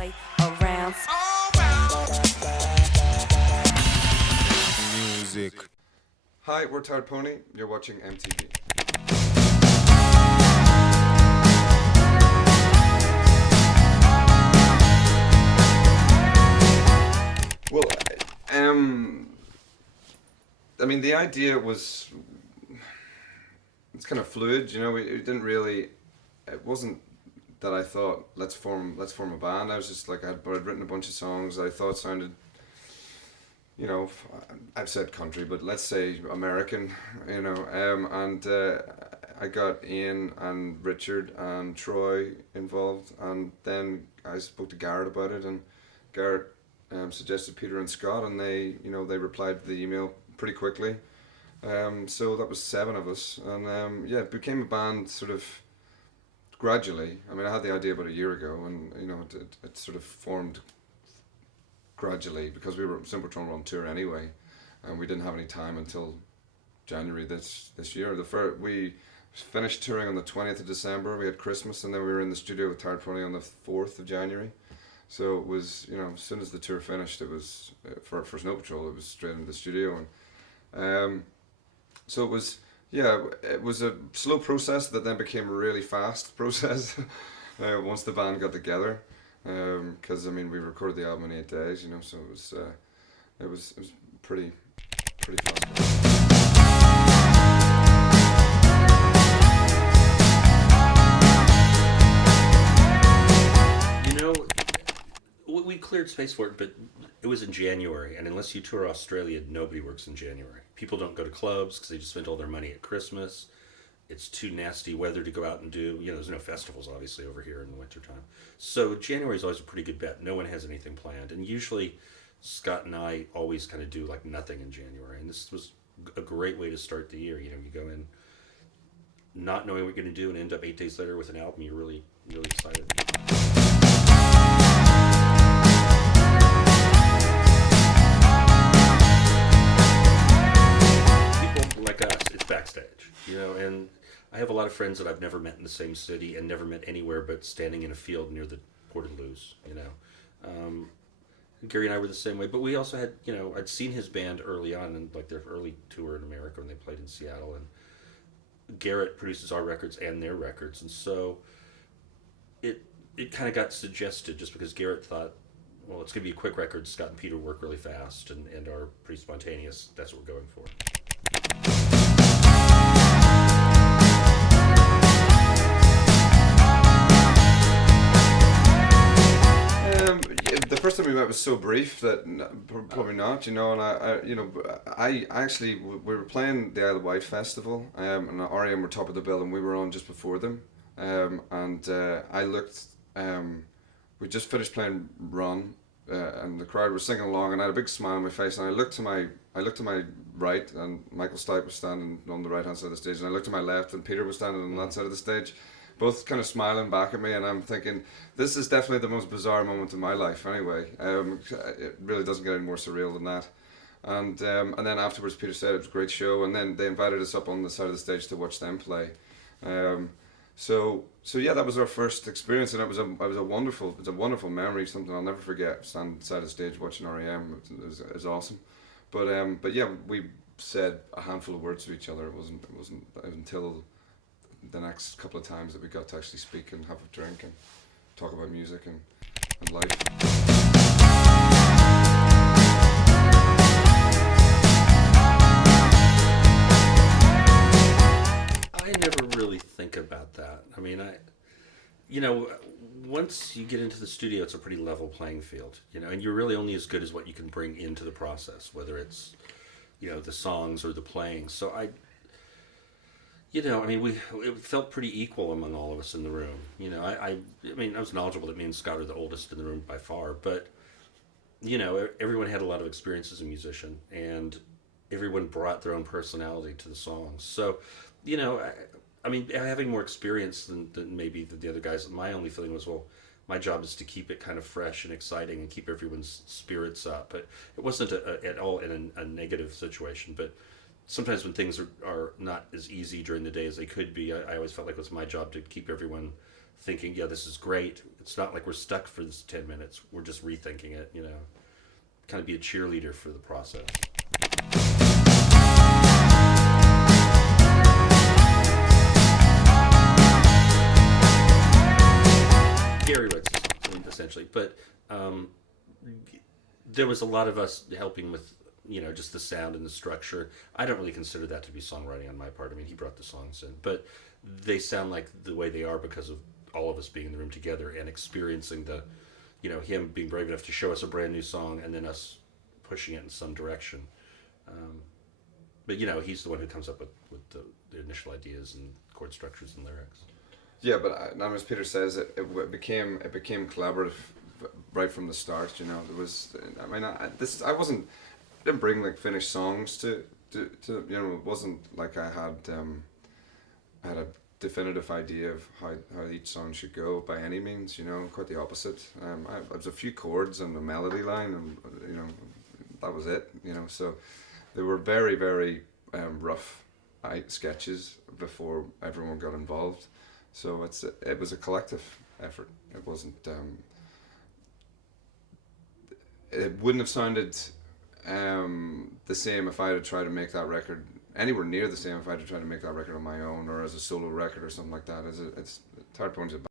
play around. Music. Hi, we're Tired Pony. You're watching MTV. Well, I mean, the idea was, it's kind of fluid, you know. It didn't really, it wasn't that I thought let's form a band. I was just like I'd written a bunch of songs that I thought sounded, you know, I've said country, but let's say American, you know. And I got Ian and Richard and Troy involved, and then I spoke to Garrett about it, and Garrett suggested Peter and Scott, and they replied to the email pretty quickly. So that was seven of us, and yeah, it became a band sort of gradually. I mean, I had the idea about a year ago, and it sort of formed gradually because we were Sympatron were on tour anyway, and we didn't have any time until January this year. We finished touring on the 20th of December. We had Christmas, and then we were in the studio with Tired Pony on the 4th of January. So it was, as soon as the tour finished, it was for Snow Patrol. It was straight into the studio, and so it was. Yeah, it was a slow process that then became a really fast process once the band got together. Because I mean, we recorded the album in 8 days, so it was pretty fast. We cleared space for it, but it was in January, and unless you tour Australia, nobody works in January. People don't go to clubs because they just spent all their money at Christmas. It's too nasty weather to go out and do. There's no festivals, obviously, over here in the wintertime. So January is always a pretty good bet. No one has anything planned. And usually Scott and I always kind of do like nothing in January. And this was a great way to start the year. You go in not knowing what you're going to do and end up 8 days later with an album you're really, really excited about. Backstage, and I have a lot of friends that I've never met in the same city and never met anywhere but standing in a field near the Port of Luz, Gary and I were the same way, but we also had, I'd seen his band early on in like their early tour in America when they played in Seattle, and Garrett produces our records and their records, and so it kind of got suggested just because Garrett thought, well, it's going to be a quick record, Scott and Peter work really fast and are pretty spontaneous, that's what we're going for. The first time we met was so brief that probably not, and I actually, we were playing the Isle of Wight festival, and R.E.M. were top of the bill, and we were on just before them, and I looked, we just finished playing Run, and the crowd was singing along, and I had a big smile on my face, and I looked to my right, and Michael Stipe was standing on the right hand side of the stage, and I looked to my left, and Peter was standing on that side of the stage, both kind of smiling back at me, and I'm thinking, this is definitely the most bizarre moment of my life anyway. It really doesn't get any more surreal than that. And then afterwards Peter said it was a great show, and then they invited us up on the side of the stage to watch them play. So yeah, that was our first experience, and it was a wonderful memory, something I'll never forget, standing beside the stage watching R.E.M. It was awesome. But yeah, we said a handful of words to each other. It wasn't until the next couple of times that we got to actually speak and have a drink and talk about music and life. I never really think about that. I mean, once you get into the studio, it's a pretty level playing field, and you're really only as good as what you can bring into the process, whether it's, the songs or the playing. So it felt pretty equal among all of us in the room. I was knowledgeable that me and Scott are the oldest in the room by far, but, everyone had a lot of experience as a musician, and everyone brought their own personality to the songs. So, having more experience than maybe the other guys, my only feeling was, well, my job is to keep it kind of fresh and exciting and keep everyone's spirits up. But it wasn't at all in a negative situation, but sometimes when things are not as easy during the day as they could be, I always felt like it was my job to keep everyone thinking, yeah, this is great. It's not like we're stuck for this 10 minutes. We're just rethinking it, you know, kind of be a cheerleader for the process. Gary writes the songs, I mean, essentially, but there was a lot of us helping with, you know, just the sound and the structure. I don't really consider that to be songwriting on my part. I mean, he brought the songs in, but they sound like the way they are because of all of us being in the room together and experiencing the, you know, him being brave enough to show us a brand new song and then us pushing it in some direction. But you know, he's the one who comes up with the initial ideas and chord structures and lyrics. Yeah, but as Peter says, it became collaborative right from the start. You know, there was. I mean, I didn't bring like finished songs to you know. It wasn't like I had a definitive idea of how each song should go by any means. You know, quite the opposite. I was a few chords and a melody line, and you know, that was it. You know, so they were very very rough sketches before everyone got involved. So it was a collective effort. It wasn't. It wouldn't have sounded the same if I had tried to make that record anywhere near the same if I had tried to make that record on my own or as a solo record or something like that. It's hard to point to